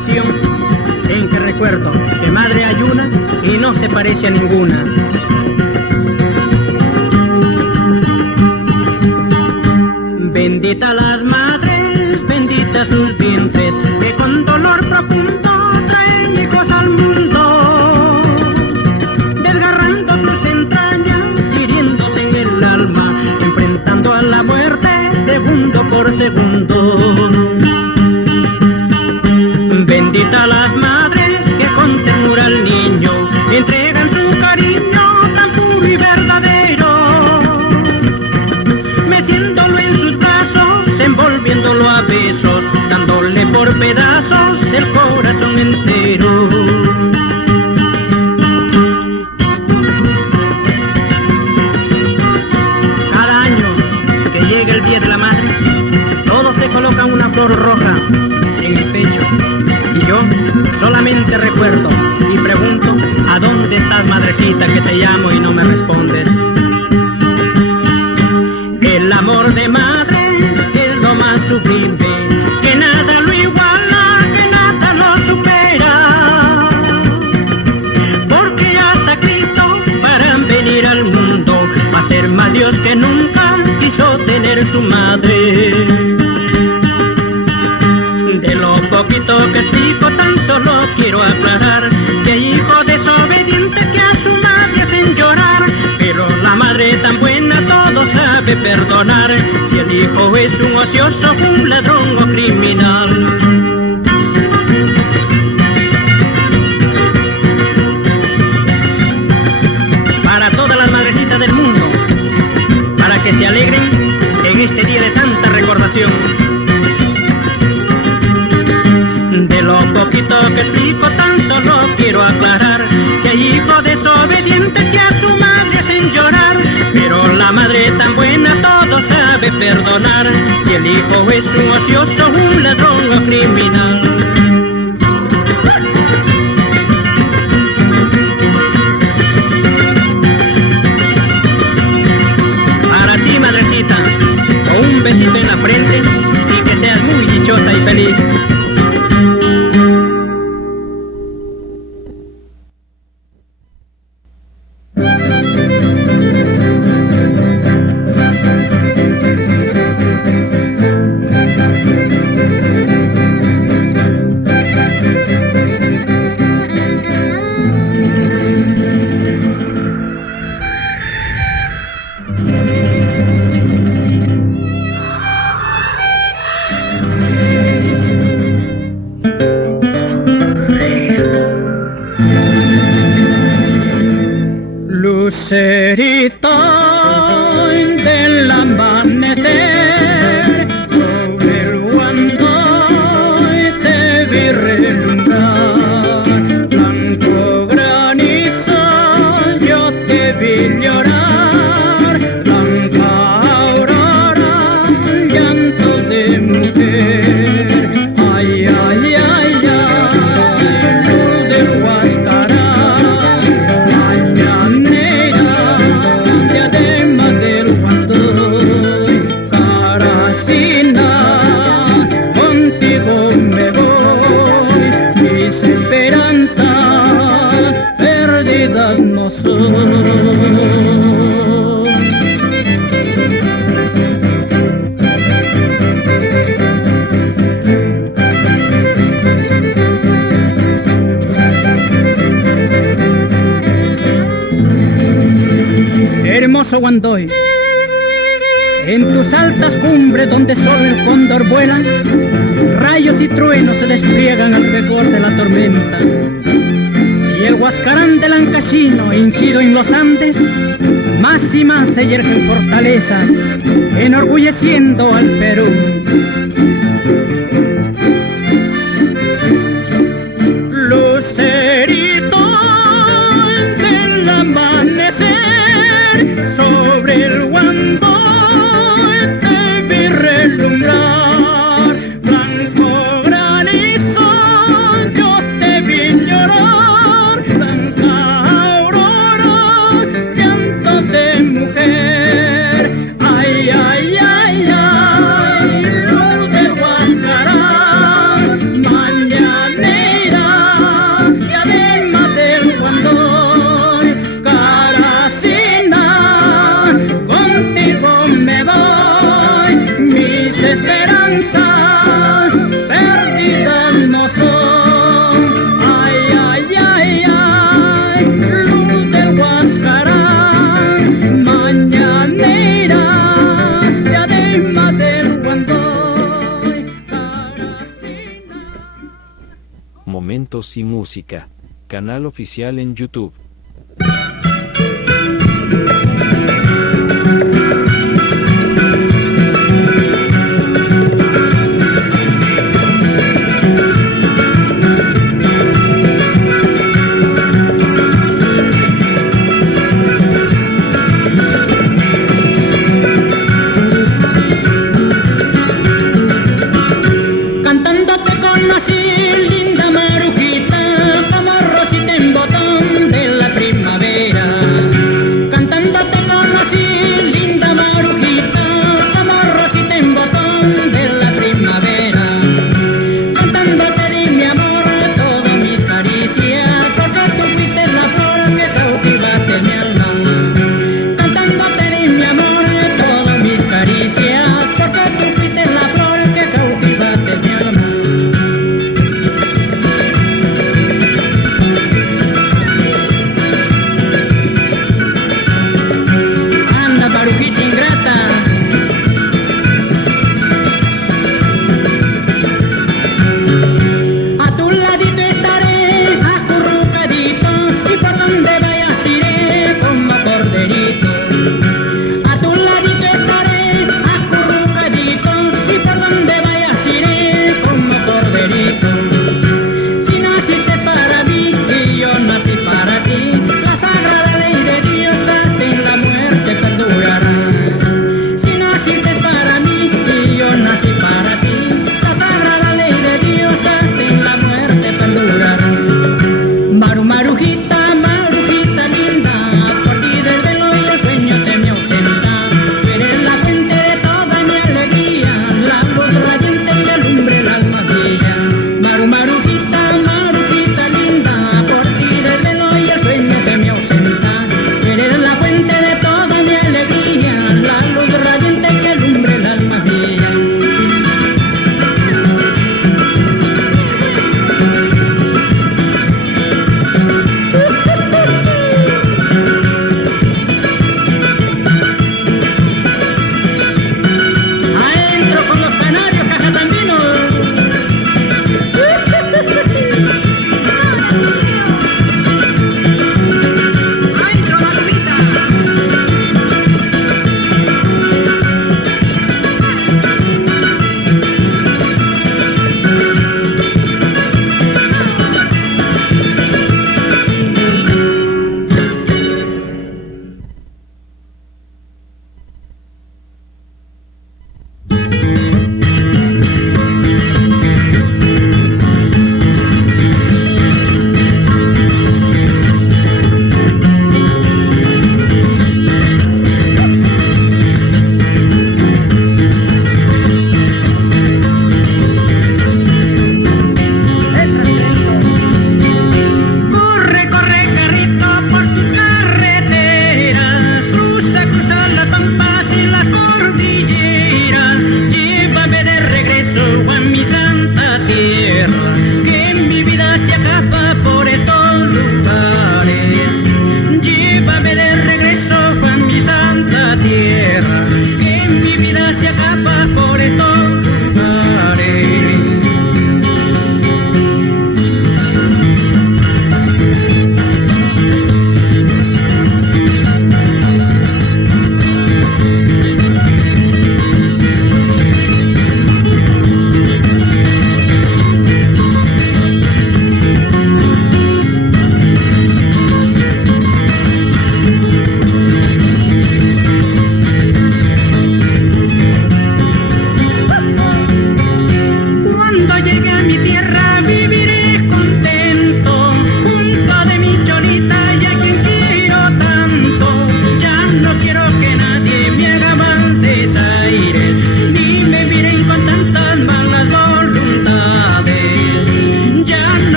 ocasión en que recuerdo que madre hay una y no se parece a ninguna. Bendita las madres, benditas sus vientres, que con dolor profundo traen hijos al mundo, desgarrando sus entrañas, hiriéndose en el alma, enfrentando a la muerte segundo por segundo. Bendita las madres que con ternura al niño entregan su cariño tan puro y verdadero, meciéndolo en sus brazos, envolviéndolo a besos, dándole por pedazos el corazón entero. Cada año que llega el Día de la Madre, todos se colocan una flor roja en el pecho, y yo solamente recuerdo y pregunto: ¿a dónde estás, madrecita, que te llamo y no me respondes? El amor de madre es lo más sublime, que nada lo iguala, que nada lo supera, porque hasta Cristo para venir al mundo, va a ser más Dios que nunca quiso tener su madre. De lo poquito que explico tan solo quiero aclarar que hay hijos desobedientes que a su madre hacen llorar, pero la madre tan buena todo sabe perdonar, si el hijo es un ocioso, un ladrón o criminal. Para todas las madrecitas del mundo, para que se alegren en este día de tanta recordación. De lo poquito que explico tan solo quiero aclarar que hay hijos desobedientes que a su madre hacen llorar, pero la madre tan buena todo sabe perdonar, si el hijo es un ocioso, un ladrón o criminal. Para ti, madrecita, con un besito en la frente y que seas muy dichosa y feliz. Lucerito del amanecer, sobre el Guandoy te vi relumbrar, blanco granizo yo te vi llorar, blanca aurora, llanto de mujer, ay, ay, ay, ay, luz del Huascarán, contigo me voy, mis esperanzas perdidas no son. Hermoso Guandoy, en tus altas cumbres donde solo el cóndor vuela, rayos y truenos se despliegan alrededor de la tormenta, y el Huascarán del Ancachino, hinchido en los Andes, más y más se yergen fortalezas, enorgulleciendo al Perú. Lucerito del amanecer, sobre el Guandoy te vi relumbrar, blanco granizo yo te vi llorar, blanca aurora, llanto de mujer, ay, ay, ay, ay, luz del Huascarán, mañana fotos y música. Canal oficial en YouTube. Cantándote conocí, linda marujita, como rosita en botón de la primavera. Cantándote conocí, linda marujita, como rosita en botón de la primavera. Cantándote di mi amor, todas mis caricias, porque tú fuiste la flor que cautivaste mi alma. Cantándote di mi amor, todas mis caricias, porque tú fuiste la flor que cautivaste mi alma. Anda, marujita ingrata. A tu ladito estaré, acurrucadito, y por donde vayas iré como corderito. A tu ladito estaré, acurrucadito, y por donde vayas iré como corderito. Si naciste para mí y yo nací para ti, la sagrada ley de Dios hasta en la muerte perdurará.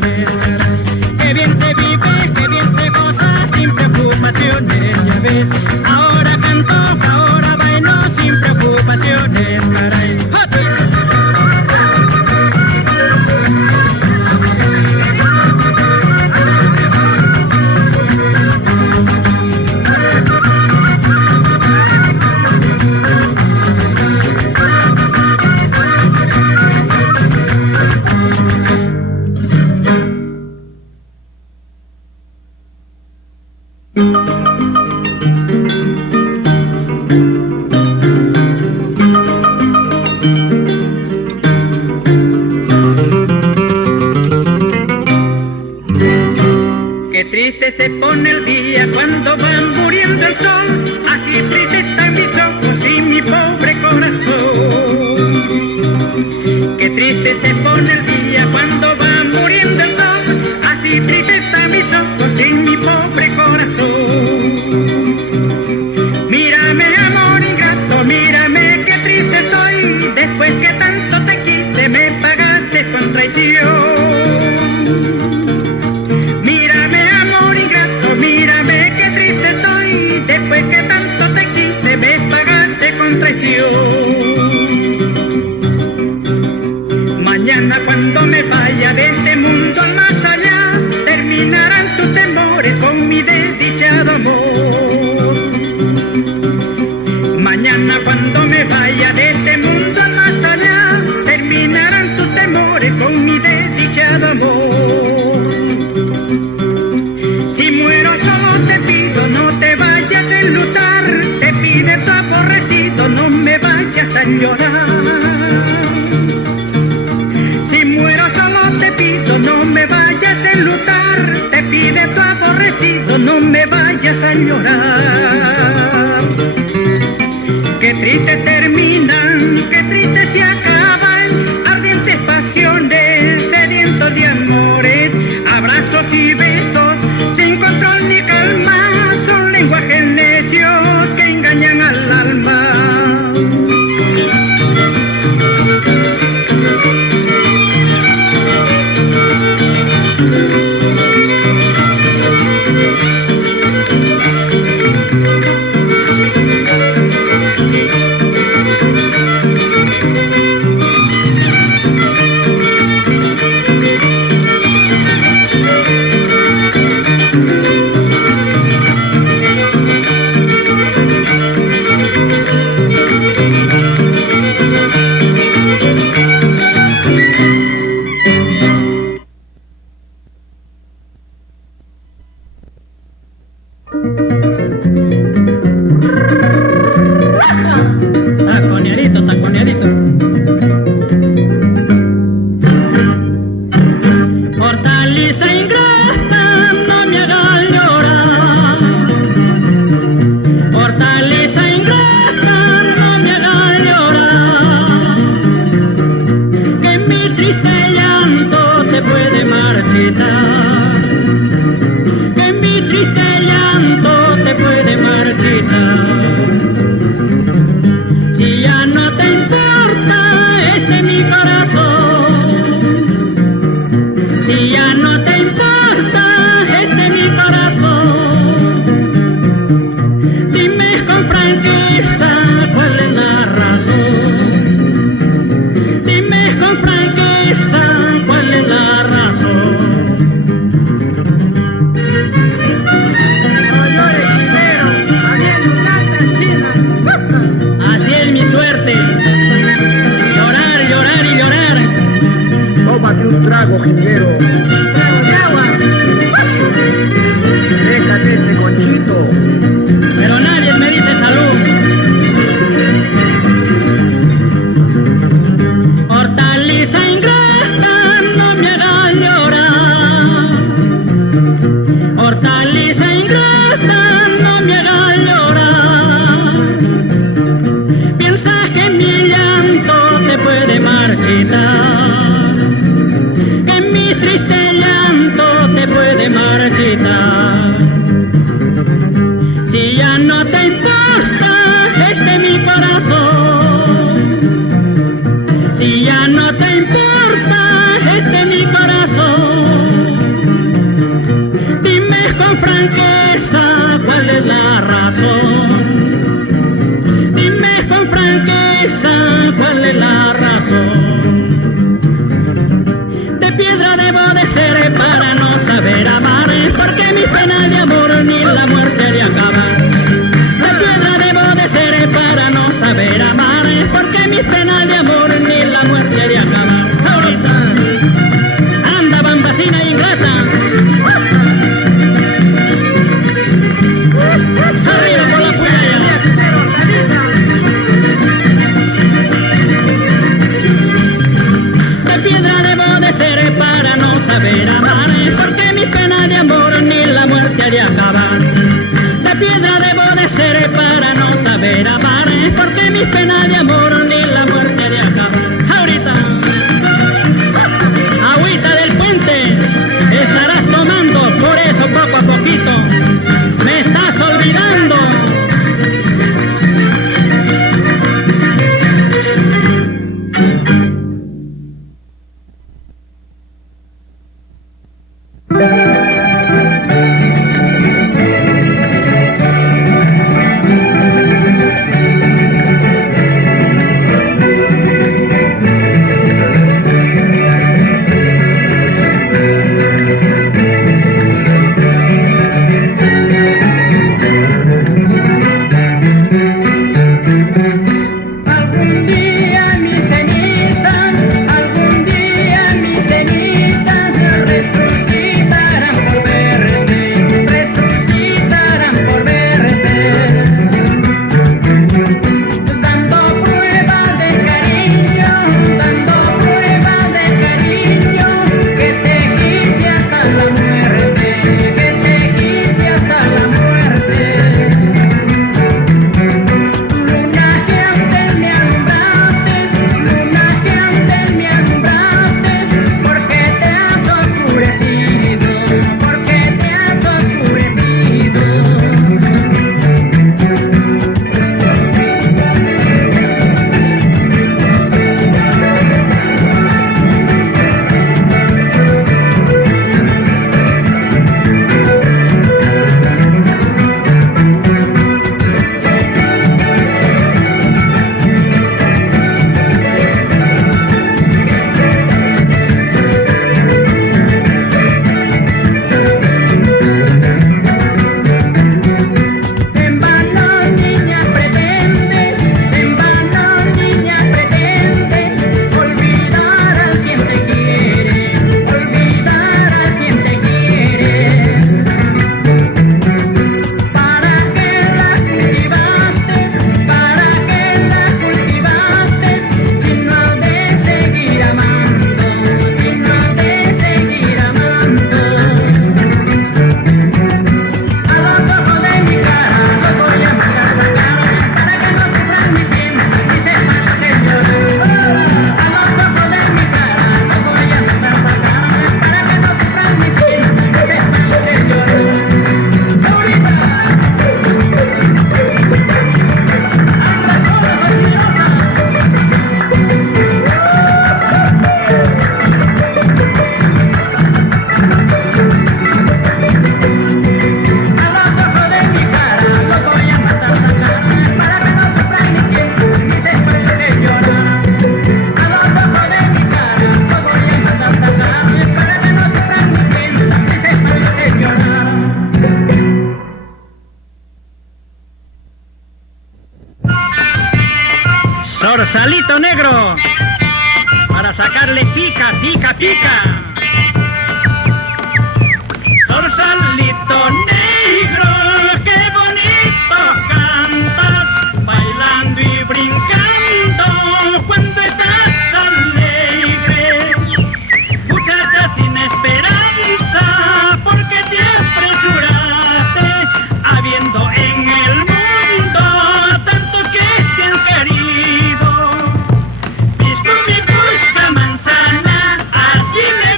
preocupaciones, caray. Qué bien se vive, qué bien se goza, sin preocupaciones, ya ves. Ahora canto, ahora bailo, sin preocupaciones, caray. Qué triste se pone el día cuando va muriendo el sol, así triste están mis ojos y mi pobre corazón. Qué triste se pone el día cuando va muriendo el sol, así triste están mis ojos y mi pobre corazón. Mírame, amor ingrato, mírame, qué triste estoy, después que tanto te quise me pagaste con traición. Mírame, qué triste estoy, después que tanto te quise, me pagaste con traición. Mañana cuando me vaya de este mundo al más allá, terminarán tus temores con mi desdichado amor. Mañana cuando me vaya de este mundo al más allá, terminarán tus temores con mi desdichado amor. Si muero solo te pido, no te vayas a enlutar, te pide tu aborrecido, no me vayas a llorar. Si muero solo te pido, no me vayas a enlutar, te pide tu aborrecido, no me vayas a llorar. Qué triste terminan, qué triste se acaban, ardientes pasiones, sedientos de amores, abrazos y besos, sin control ni calma, son lenguajes necios que engañan al alma. Taconeadito, taconeadito. Hortaliza ingrata, no me hagas llorar. Hortaliza ingrata, no me hagas llorar. Que mi triste llanto te puede marchitar. Que mi triste llanto te puede marchitar. Si ya no te importa este mi corazón, si ya no te importa este mi corazón, dime con franqueza cuál es la razón, dime con franqueza cuál es la razón. No llores, chilero, habiendo tanta china. Así es mi suerte, llorar, llorar y llorar. Tómate un trago, jilguero. franqueza cuál es la razón. Dime con franqueza cuál es la razón. De piedra debo de ser para no saber amar, porque mi pena de amor ni la muerte de acabar. De piedra debo de ser para no saber amar, porque mi pena de amor ni la muerte de acabar. Ahorita anda bambacina ingrata. Arriba con la puya. De piedra debo de ser para no saber amar, porque mi pena de amor ni la muerte de acabar. De piedra debo de ser para no saber amar, porque mi pena de amor ni la muerte de acabar. Ahorita, agüita del puente estarás tomando, por eso poco a poquito me estás olvidando. Sorsalito negro, para sacarle pica, pica, pica. Sorsalito negro, qué bonito cantas, bailando y brincando cuando estás alegre. Muchacha sin esperanza, porque te apresuraste, habiendo en el mundo tantos que te han querido. Manzana, así me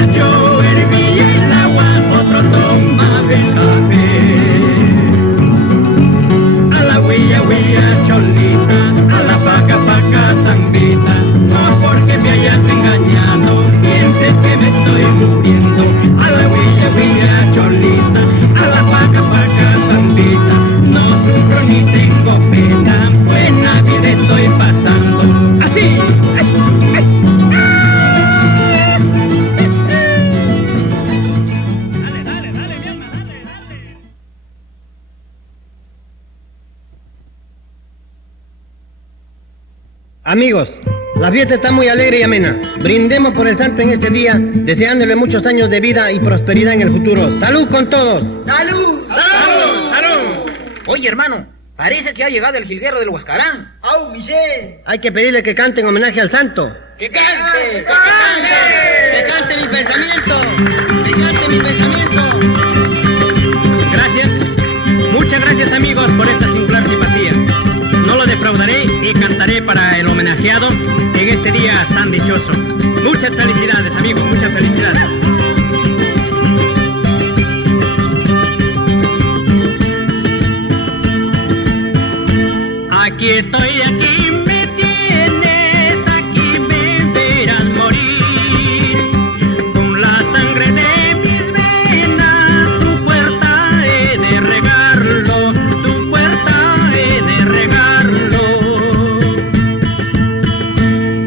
mientras yo hervía el agua, otro tomaba el café. A la huilla, huilla, cholita, a la paca, paca, zambita, no porque me hayas engañado, pienses que me estoy muriendo. A la huilla, huilla, cholita, a la paca, paca, zambita, no sufro ni tengo pena, buena vida estoy pasando. Así. Dale, mi alma, dale. Amigos, la fiesta está muy alegre y amena. Brindemos por el santo en este día, deseándole muchos años de vida y prosperidad en el futuro. ¡Salud con todos! ¡Salud! ¡Salud! ¡Salud! Oye, hermano, parece que ha llegado el jilguero del Huascarán. ¡Au, Michel! Hay que pedirle que cante en homenaje al santo. ¡Que cante! ¡Que ¡Que cante! cante mi pensamiento! ¡Que cante mi pensamiento! Gracias, muchas gracias amigos por esta singular simpatía. No lo defraudaré y cantaré para el homenajeado en este día tan dichoso. Muchas felicidades amigos, muchas felicidades. Aquí estoy, aquí me tienes, aquí me verás morir. Con la sangre de mis venas, tu puerta he de regarlo, tu puerta he de regarlo.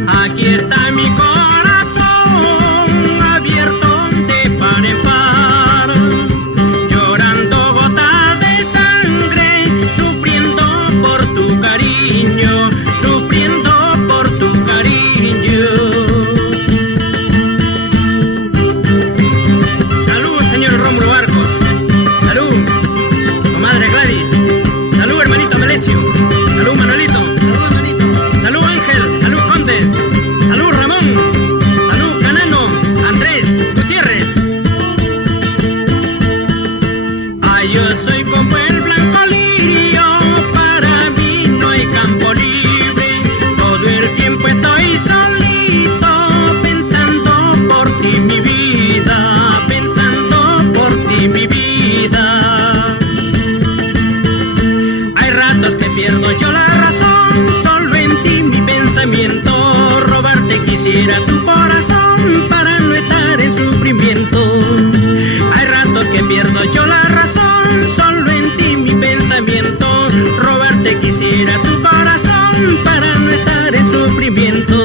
Aquí está mi corazón abierto de par en par, llorando gotas de sangre, sufriendo por tu cariño, sufriendo por tu cariño. Salud, señor Rómulo Arcos. Salud, comadre Gladys. Salud, hermanito Melesio. Salud, Manuelito. Salud, Ángel. Salud, Conde. Salud, Ramón. Salud, Canano. Andrés Gutiérrez. Ay, yo soy como el blanco lirio, para mí no hay campo libre. Todo el tiempo estoy solito, pensando por ti mi vida, pensando por ti mi vida. Hay ratos que pierdo yo la razón, solo en ti mi pensamiento. Robarte quisiera tu corazón para no estar en sufrimiento. Hay ratos que pierdo yo la razón, solo en ti mi pensamiento. Robarte quisiera tu corazón para no estar en sufrimiento.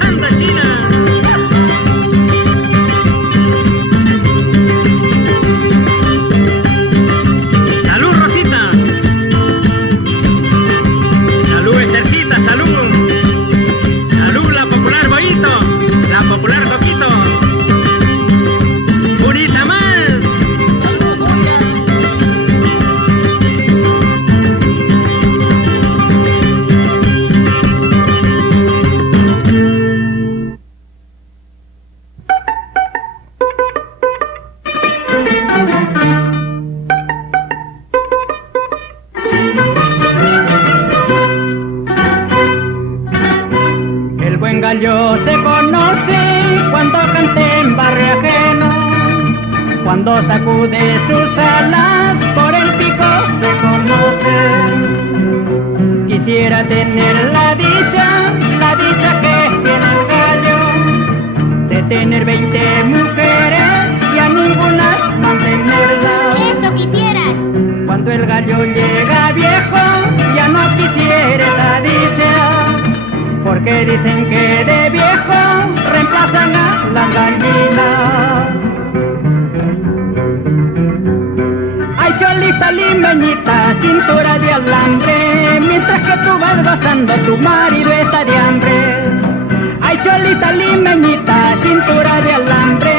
¡Anda, China! ¡Salud, Rosita! ¡Salud, Estercita! ¡Salud! ¡Salud, la popular Bollito! ¡La popular Coquito! ¡Purita más! El buen gallo se conoce cuando canta en barrio ajeno, cuando sacude sus alas por el pico se conoce. Quisiera tener la dicha que tiene el gallo, de tener 20 mujeres y a ninguna mantenerlas. Eso quisieras. Cuando el gallo llega viejo, ya no quisiera esa dicha, porque dicen que de viejo reemplazan a la gallina. Ay, cholita limeñita, cintura de alambre, mientras que tú vas gozando, tu marido está de hambre. Ay, cholita limeñita, cintura de alambre,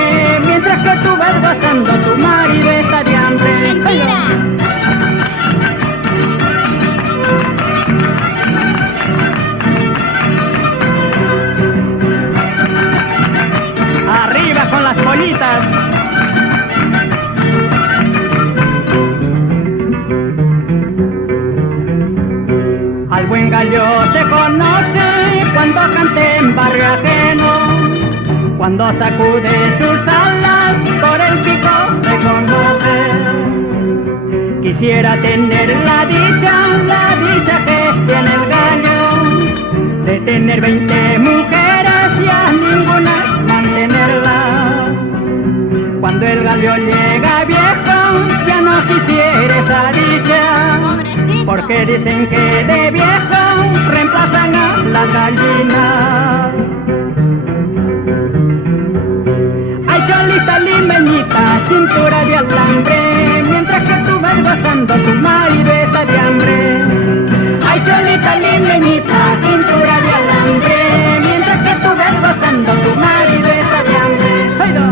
mientras que tú vas gozando, tu marido está de hambre. Mentira. Arriba con las bolitas. Al buen gallo se conoce cuando cante en barrio ajeno, Cuando sacude sus alas, por el pico se conoce. Quisiera tener la dicha que tiene el gallo, de tener 20 mujeres y a ninguna mantenerla. Cuando el gallo llega viejo, ya no quisiera esa dicha, porque dicen que de viejo reemplazan a la gallina. Ay, cholita limeñita, cintura de alambre, mientras que tú vas gozando tu marido está de hambre. Ay, cholita limeñita, cintura de alambre, mientras que tú vas gozando tu marido está de hambre. ¡Ay, no!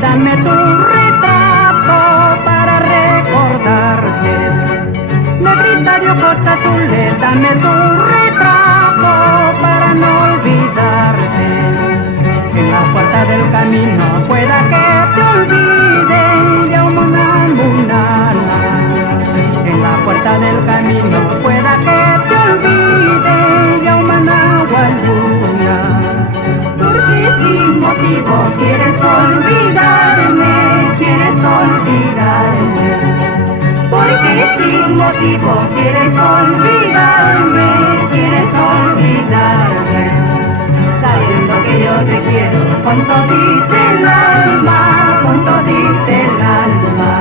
Dame tu retrato para recordarte. Negrita de ojos azules, dame tu retrato para no olvidarte. En la puerta del camino pueda que te olvide ya una munana. En la puerta del camino pueda que te olvide ya una nahualuna. Porque sin motivo quieres olvidarme, quieres olvidarme. Porque sin motivo quieres olvidarme, quieres olvidarme. Sabiendo que yo te quiero con todita el alma, con todita el alma.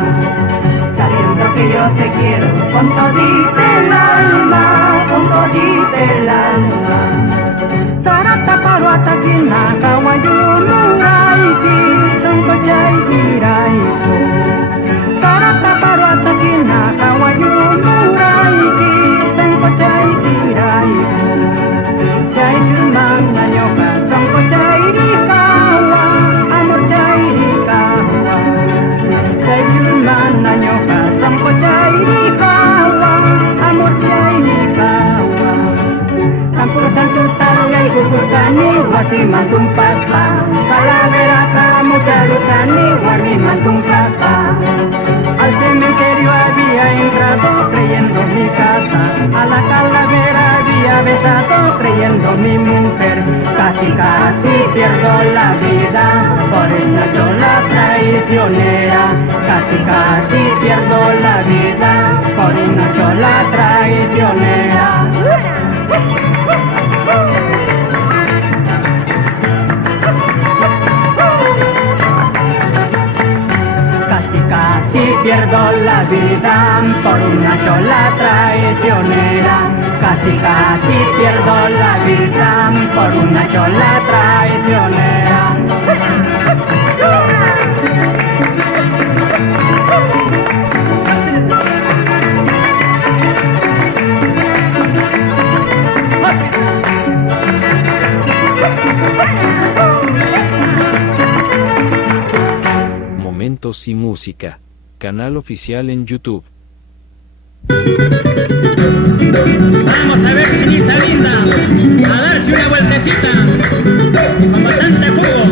Sabiendo que yo te quiero con todita el alma, con todita el alma. Sarata paruata kina kawayunu raiki sangko jai diraiku. Sarata paruata kina kawayunu raiki sangko jai diraiku. Jai juman nanyoka sangko jai dikawa amor jai dikawa. Jai juman nanyoka sangko jai dikawa amor jai dikawa. Campur santu talai kukuskani wasi mantung paspa. Calavera kamu caruscani warni mantung paspa. Al cementerio había entrado creyendo mi casa. A la calavera había besado creyendo mi mujer. Casi casi pierdo la vida por esa chola traicionera. Casi casi pierdo la vida por una chola traicionera. Casi casi pierdo la vida por una chola traicionera. Casi casi pierdo la vida por una chola traicionera. Momentos y música. Canal oficial en YouTube. Vamos a ver, chinita linda, a darse una vueltecita y con bastante jugo.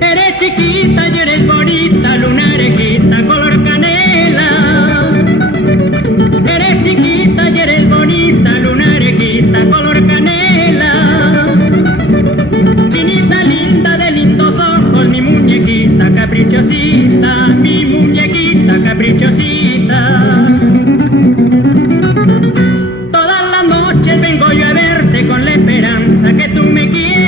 Eres chiquita y eres bonita, lunarejita, color canela. Eres chiquita y eres bonita, lunarejita, color canela. Chinita linda de lindos ojos, mi muñequita caprichosita, mi muñequita caprichosita. Todas las noches vengo yo a verte con la esperanza que tú me quieras.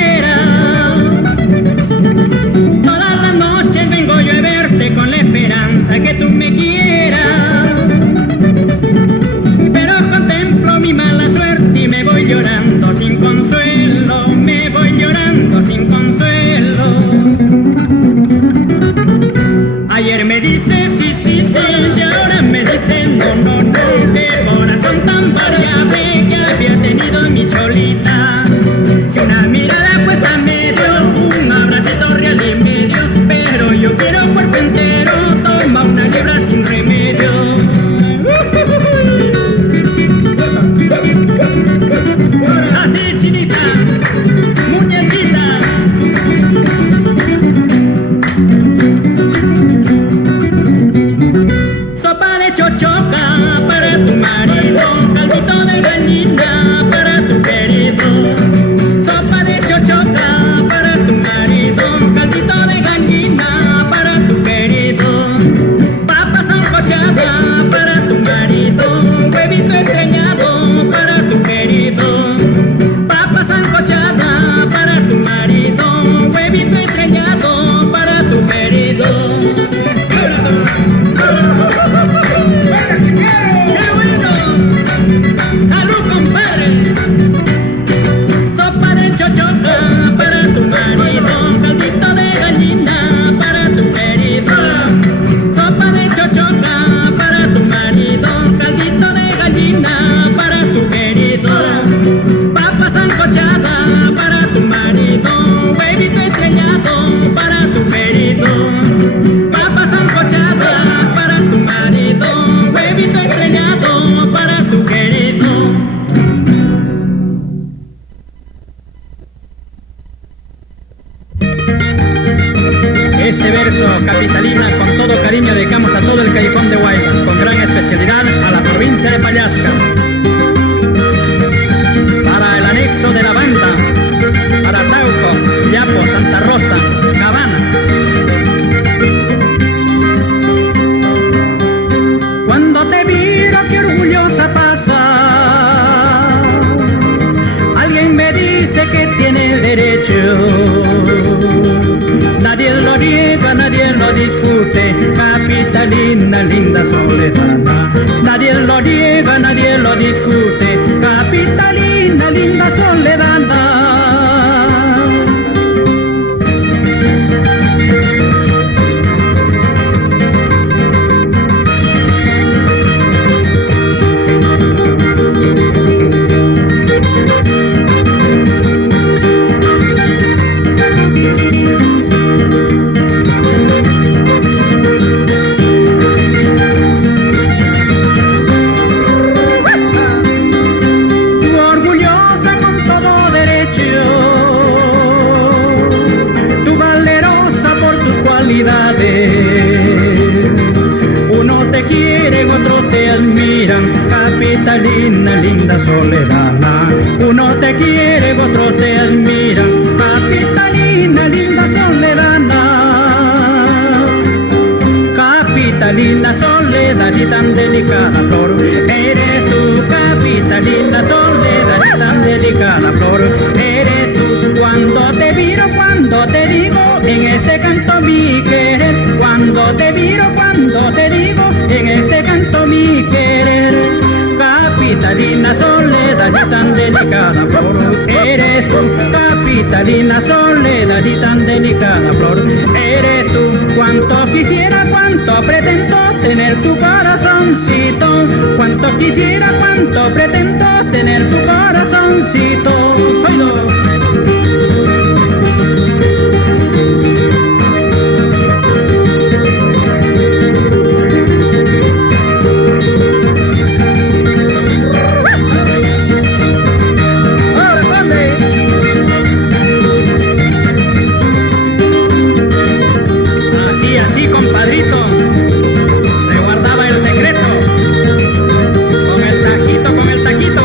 Este verso, Capitalina, con todo cariño dedicamos a todo el Callejón de Guaymas, con gran especialidad a la provincia de Pallasca. Para el anexo de la banda, para Tauco, Yapo, Santa Rosa, Cabana. Cuando te miro, qué orgullosa pasa, alguien me dice que tiene derecho. Nadie lo niega, nadie lo discute, capitalina, linda soledad. Nadie lo niega, nadie lo discute, capitalina, linda soledad. Uno te quiere, otros te admiran, capitalina, linda soledad. Uno te quiere, otros te admiran, capitalina, linda soledad. Capitalina soledad y tan delicada flor, eres tú, capitalina soledad y tan delicada flor, eres tú. Cuando te miro, cuando te digo, en este canto mi querer, cuando te miro, cuando te digo, en este canto mi querer. Capitalina soledad y tan delicada flor, eres tú, capitalina soledad y tan delicada flor, eres tú. Cuánto quisiera, cuánto pretendo tener tu corazoncito, cuánto quisiera, cuánto pretendo tener tu corazoncito. ¡Oído! Así, compadrito, se guardaba el secreto, con el taquito, con el taquito.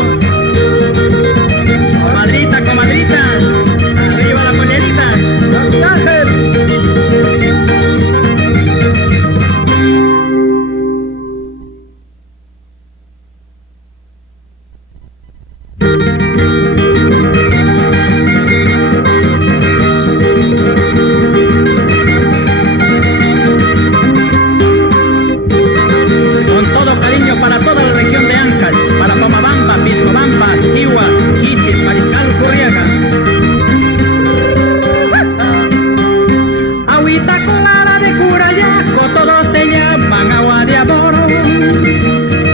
Comadrita, comadrita, arriba la pollerita, Los Ángeles. Para toda la región de Ancash, para Pomabamba, Piscobamba, Sihuas, Quichis, Mariscal, Furriaga. Agüita clara de Curayaco, todos te llaman agua de amor.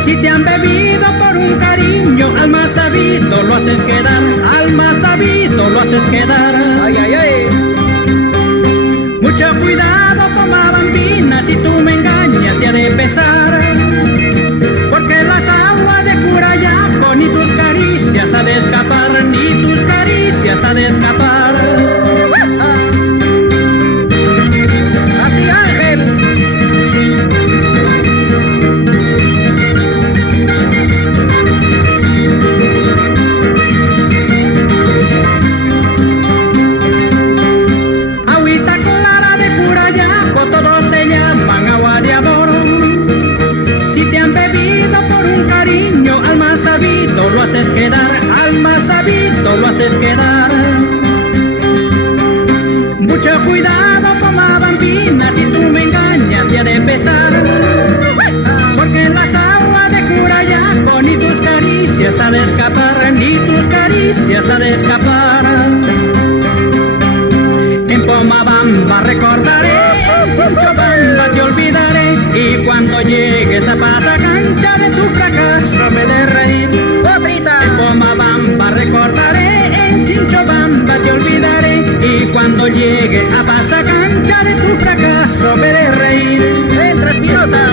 Si te han bebido por un cariño, alma sabido lo haces quedar, alma sabido lo haces quedar. Ay, ay, ay. Mucho cuidado, Pomabambina, si tú me engañas te ha de pesar. Porque las aguas de Curayaco ni tus caricias ha de escapar, ni tus caricias ha de escapar. Así, Ángel. Agüita clara de Curayaco, todos te llaman agua de amor. Si te han bebido por un cariño, alma sabido lo haces quedar, alma sabido lo haces quedar. Mucho cuidado, Pomabambina, si tú me engañas te ha de pesar. Porque en las aguas de Curayaco ni tus caricias ha de escapar, ni tus caricias ha de escapar. En Pomabamba recordaré, en Chinchobamba te olvidaré, y cuando llegues a Pasacancha de tu fracaso me de reír. En Pomabamba recordaré, en Chinchobamba te olvidaré, y cuando llegue a Pasacancha de tu fracaso me de reír. Entra, Espinosa.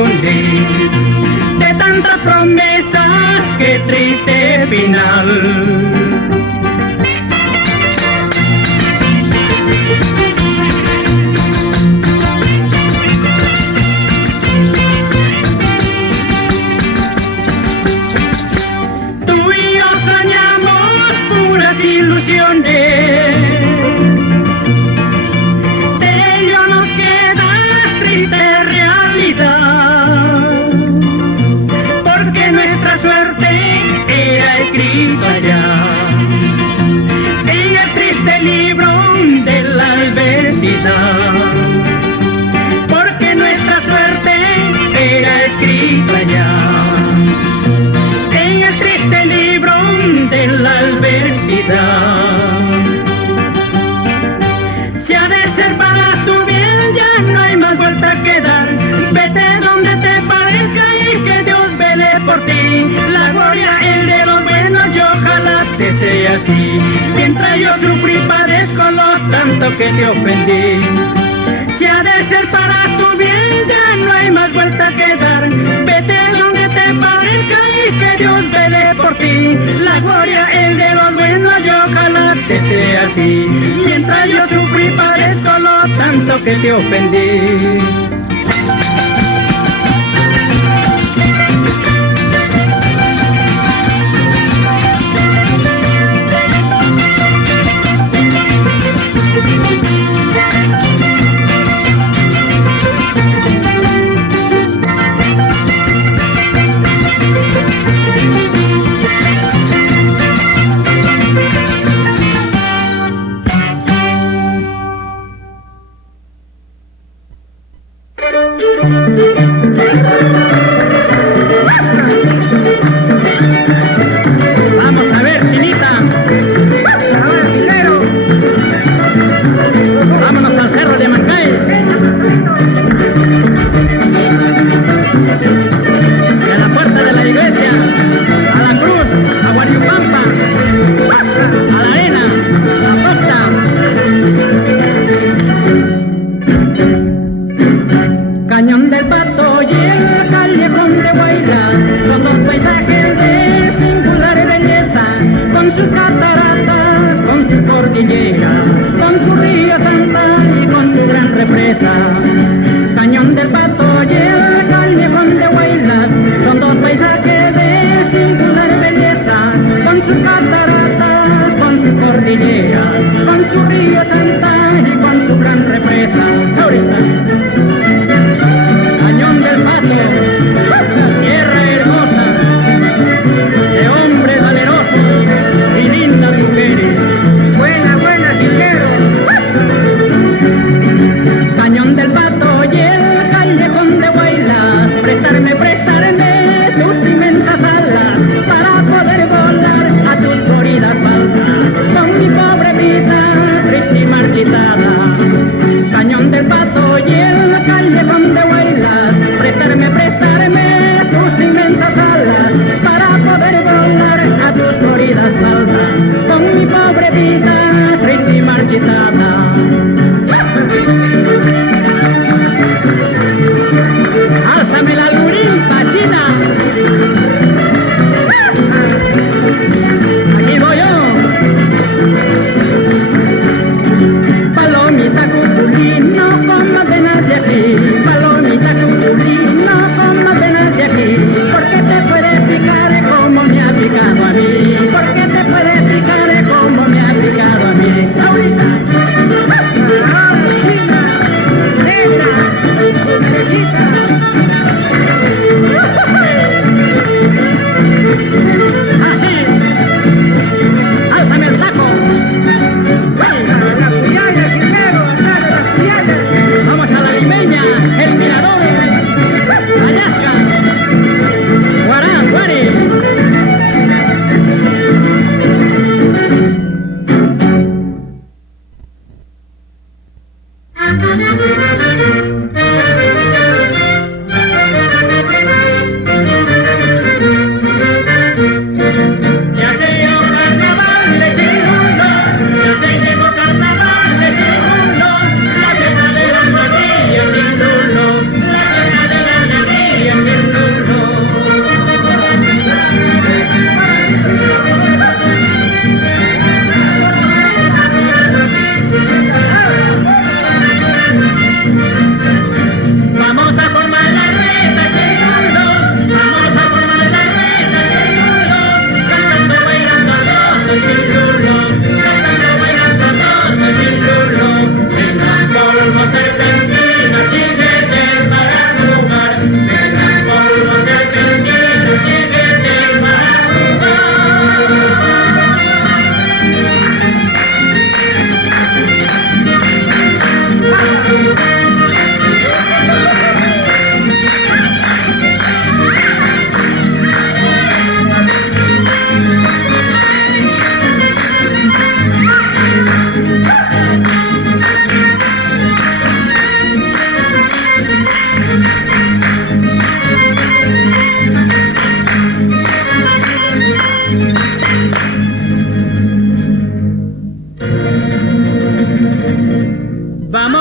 ilusiones, de tantas promesas, qué triste final. Ilusiones, de ello nos queda triste realidad, porque nuestra suerte era escrita ya en el triste libro de la adversidad, porque nuestra suerte era escrita ya en el triste libro de la adversidad. Si ha de ser para tu bien, ya no hay más vuelta que dar. Vete donde te parezca y que Dios vele por ti. La gloria es de los buenos y ojalá te sea así. Mientras yo sufrí padezco lo tanto que te ofendí. Si ha de ser para tu bien, ya no hay más vuelta que dar. Vete donde te parezca y que Dios vele por ti. La gloria es de los buenos y ojalá te sea así. Mientras yo sufrí padezco lo tanto que te ofendí. Vamos a ver, Chinita. Vámonos al cerro de Mancaes. De la puerta de la iglesia a la cruz, a Guariupampa, a la arena, a Pocta. Cañón del Pato y el callejón de Guaylas son dos paisajes de singular belleza, con sus cataratas, con sus cordilleras, con su río Santa y con su gran represa. Cañón del Pato y el callejón de Guaylas son dos paisajes de singular belleza, con sus cataratas, con sus cordilleras, con su río Santa y con su gran represa. Ahorita. Cañón del Pato, tierra hermosa, de hombres valerosos y lindas mujeres. Buena, buena, Quintero. Cañón del Pato y el callejón de Guaylas, prestarme tus inmensas alas para poder volar a tus floridas faldas con mi pobre vida triste y marchitada. Cañón del Pato y el callejón de Guaylas, prestarme tus inmensas alas para poder volar a tus floridas faldas con mi pobre vida triste y marchitada. Álzame la lurimpa, China. Aquí voy yo. Palomita cuculí, no comas de nadie aquí. Palomita cuculí, no comas de nadie aquí. Porque te puede picar como me ha picado a mí. Porque te puede picar como me ha picado a mí. Ahorita. China, negra, negrita. Así. Álzame el taco. Vamos a la limeña, el mirador, Ayasca, Guará, Guari. Ya se llegó carnaval de Chirulo, ya se llegó carnaval de Chirulo, la fiesta de la alegría Chirulo, la fiesta de la alegría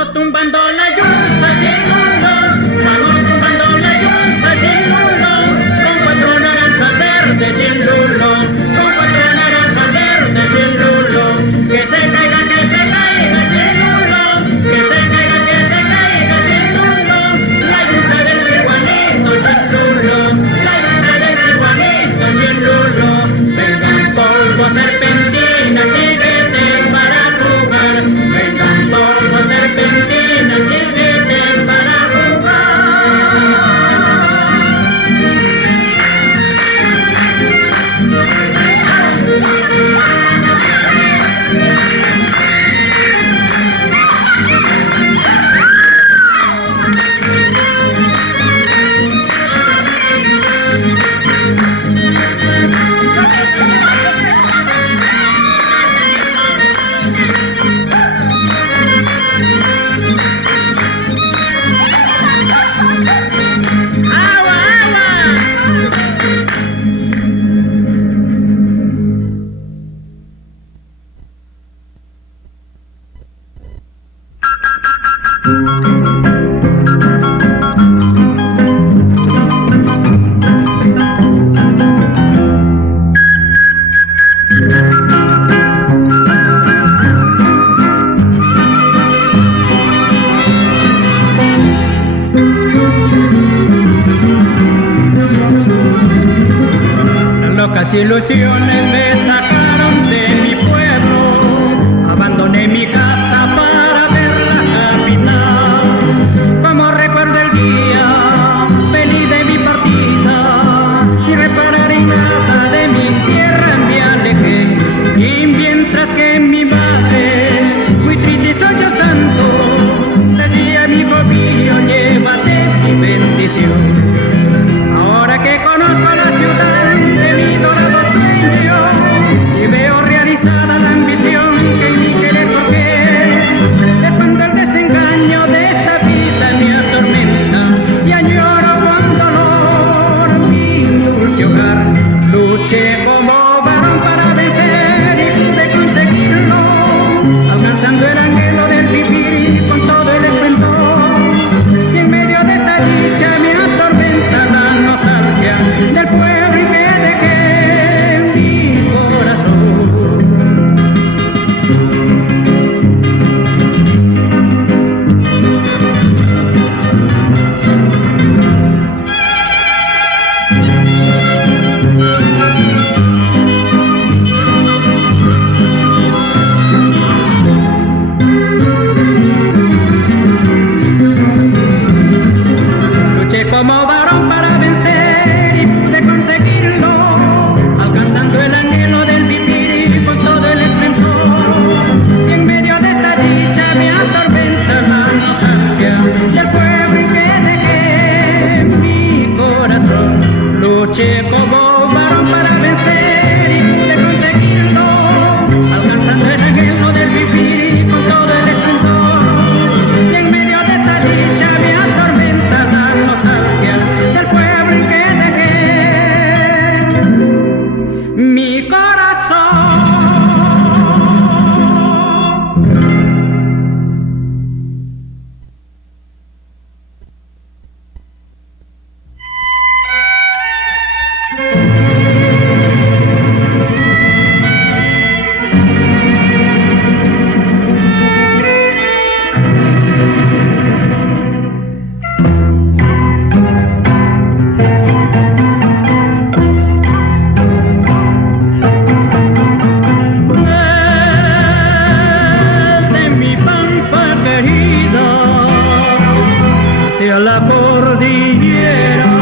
Vamos tumbando la yunza sin lulo, vamos tumbando la yunza sin lulo, con 4 naranjas verdes sin lulo, con 4 naranjas verdes sin lulo, que se caiga sin lulo, que se caiga sin lulo, la yunza del ciguanito sin lulo, la yunza del ciguanito sin lulo, vengan polvo, serpentina, chivetes para jugar, vengan polvo, serpentina, chivetes para jugar. ¡Agua, agua! Las locas ilusiones me sacaron de mi pueblo, abandoné mi casa para ver la capital. Como recuerdo el día feliz de mi partida, y reparar en nada de mi tierra me alejé. Y mientras que mi madre, muy triste y sollozando, decía mi hijo mío, llévate mi bendición. Ahora que conozco la ciudad de mi dorado sueño y veo realizada la ambición que en mí querer forjé, es cuando el desengaño de esta vida me atormenta y añoro con dolor mi dulce hogar. Luché como varón para vencer y pude conseguirlo, alcanzando el anhelo del vivir con todo el esplendor. Y en medio de esta dicha me atormenta la nostalgia del pueblo y me dejé en mi corazón. Luché como varón para vencer y pude conseguirlo, alcanzando el anhelo del vivir con todo el esplendor. Y en medio de esta dicha me atormenta la nostalgia del pueblo y que dejé en mi corazón. Luché como varón para vencer y pude conseguirlo, alcanzando el anhelo del vivir con todo el esplendor. Y en medio de esta dicha me atormenta la nostalgia del pueblo en que dejé mi corazón. De mi pampa querida, de la cordillera,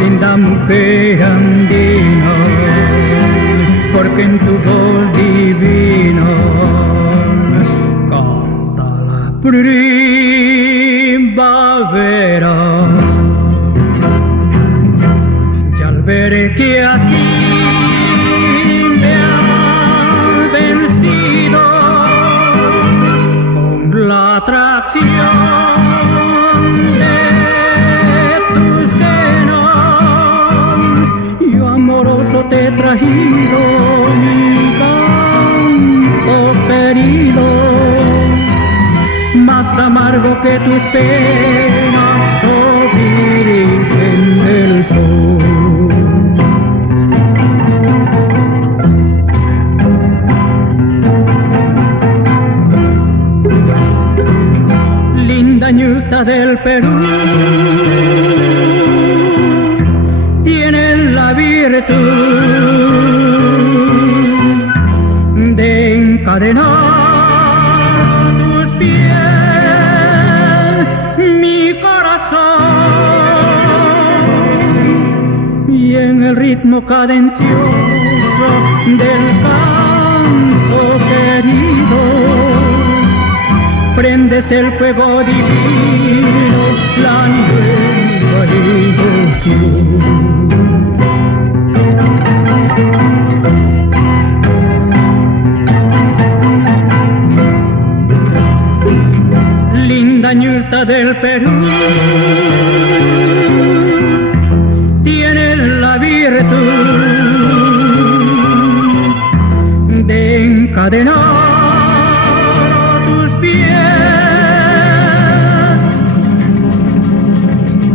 linda mujer andina, porque en tu voz divina canta la primavera. Ya al ver que así me han vencido con la atracción de tus senos, yo amoroso te he traído mi canto querido. amargo que tus penas origen del sol. Linda ñuta del Perú, tiene la virtud de encadenar tus pies, mi corazón, y en el ritmo cadencioso del canto querido prendes el fuego divino, la nueva ilusión. Linda ñuta del Perú, tiene la virtud de encadenar tus pies,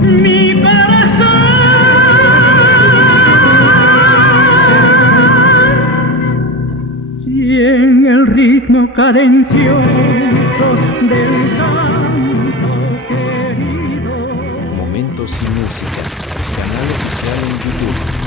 mi corazón, y en el ritmo cadencioso del canto querido. Momentos sin música. Canal oficial en YouTube.